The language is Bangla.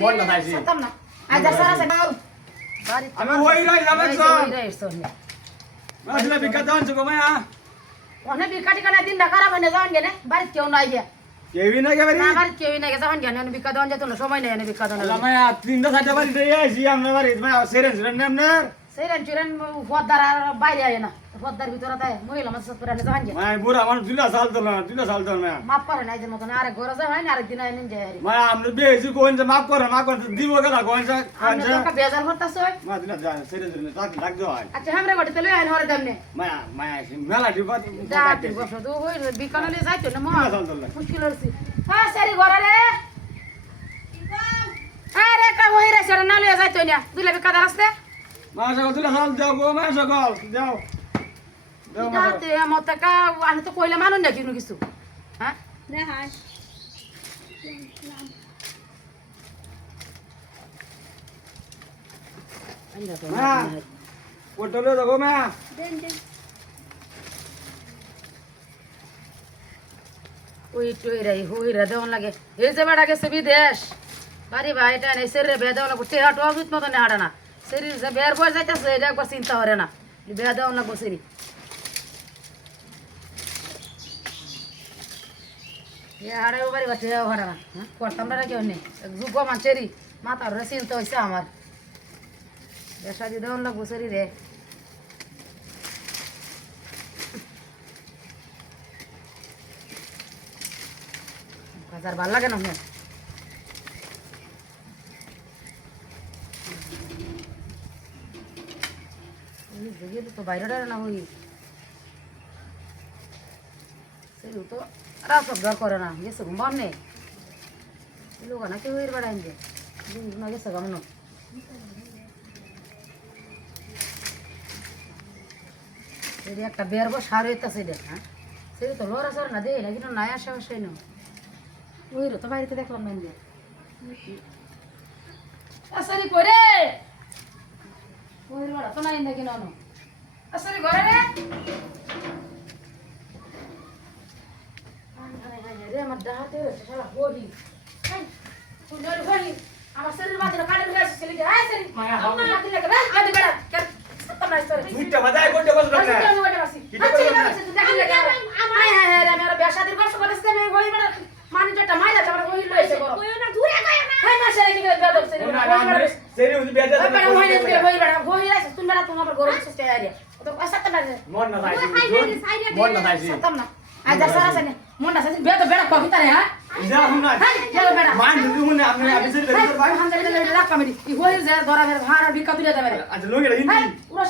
মন না তাইছি সাতাম না আজ সারা সে আমি ওই রাই যাবেন মাছলা বিকা দান চো মায়া ওনে বিকাটি কানে দিন ঢাকারা বনে যান গেনে বাড়ি কেউ নাই গে কেবি না কেবি না বাড়ি কেউ নাই গে যান গেনে ওনে বিকা দান যেত না সময় নাই ওনে বিকা দান মায়া তিনটা সাইডে বাড়ি দেই আইছি আমরা বাড়ি মায়া সেরেন সেরেন নেমনে সেরেন চুরেন ফদার বাইরে আয় না ফদার ভিতরে তাই মহিলা মাছ পুরানে যান গে মায়া বুড়া মানুষ দুলা সাল তো মায়া মাপ পারে নাই যে মতন আরে ঘরে যায় হয় না আরেক দিন আইন যায় আরে মায়া আমরা বেজি কোন যে মাফ করে দিব গেলা কোন যে আমি তো বেজার করতাছ মা দিলা যা সেরেন সেরেন ডাক দাও আচ্ছা আমরা গটে তেলে আইন হরে দেমনে মায়া মায়া মেলা দিবা যাতে বসো তো হই বিকালে যাইতো না মা সাল তোলা মুশকিল হইছে হ্যাঁ সারি ঘরে রে আরে কা হই রে সরে না লইয়া যাইতো না দুলে বিকা দারাস্তে মায়া সকল তুলা সাল যাও গো মায়া সকল যাও যাতে মত কা আমি তো কইলে মানুন না কিছু হ্যাঁ না হাস মায়া ওটলে যাও মায়া দেন দেন ওই টই রে হই রে দেওন লাগে এই যে বাড়া গেছে বিদেশ বাড়ি ভাই এটা নেই সেরে বে দেওন লাগে তে হাটো অবিত মত না হাড়া না শরীর যে বের বই যাইতাছে এটা একবার চিন্তা করে না বে দেওন লাগে শরীর এ হাড়ে বাড়ি বাটে হাড়া না করতাম না কেউ নেই যুগ মানছেরি মাথার রে চিন্তা হইছে আমার বেশা দি দেওন লাগে শরীর রে বাজার ভাল লাগে না তো বাইরে না হই সেও তো রাত ঘর করে না গেছে ঘুমাম নেই লোক না কেউ এর বেড়াইন যে দিন গেছে কেমন সেটি একটা বেরব সার হইতেছে দেখ হ্যাঁ সেটি তো লড়া সর না দেয় না কিন্তু নাই আসা আসে না ওই তো বাড়িতে দেখলাম না যে আসলে করে ওই বড় তো নাই নাকি না আসলে ঘরে রে রে আমার দাহাতে শালা হই তুই নর হই আমার শরীর বাদে কাটে গেছে চলে গেছে আয় সরি আমার লাগি লাগে না আদি বড় সত্তম নাই সরি মুইটা বাজায় কোনটা বস না আমি বড় বাসি আচ্ছা তুই দেখি লাগে আয় হায় রে আমার বেশাদির গল্প করতেছ আমি হই বড় মানি যেটা মাইলা তারপরে হই লইছে বড় কইও না দূরে কইও না হ্যাঁ না সেরে কি বেদব সেরে সেরি উনি বেজা বড় হই না তুই হই বড় হই আছে তুমি বড় তোমার গরম সুস্তে আইরে তো সত্তম নাই মন না তাইছি মন না তাইছি সত্তম না আজ সারা সনে মন না সাইছে বেদ বেড়া কবিতা রে হ্যাঁ যা হুনা চলো বেড়া মান দুদু মনে আপনি আবিসের বের ভাই হামদালিল্লাহ রাখ কমেডি ই হই যায় ধরা বের ভাড়া বিকা তুলে দেবে আচ্ছা লোকেরা হিন্দি পুরো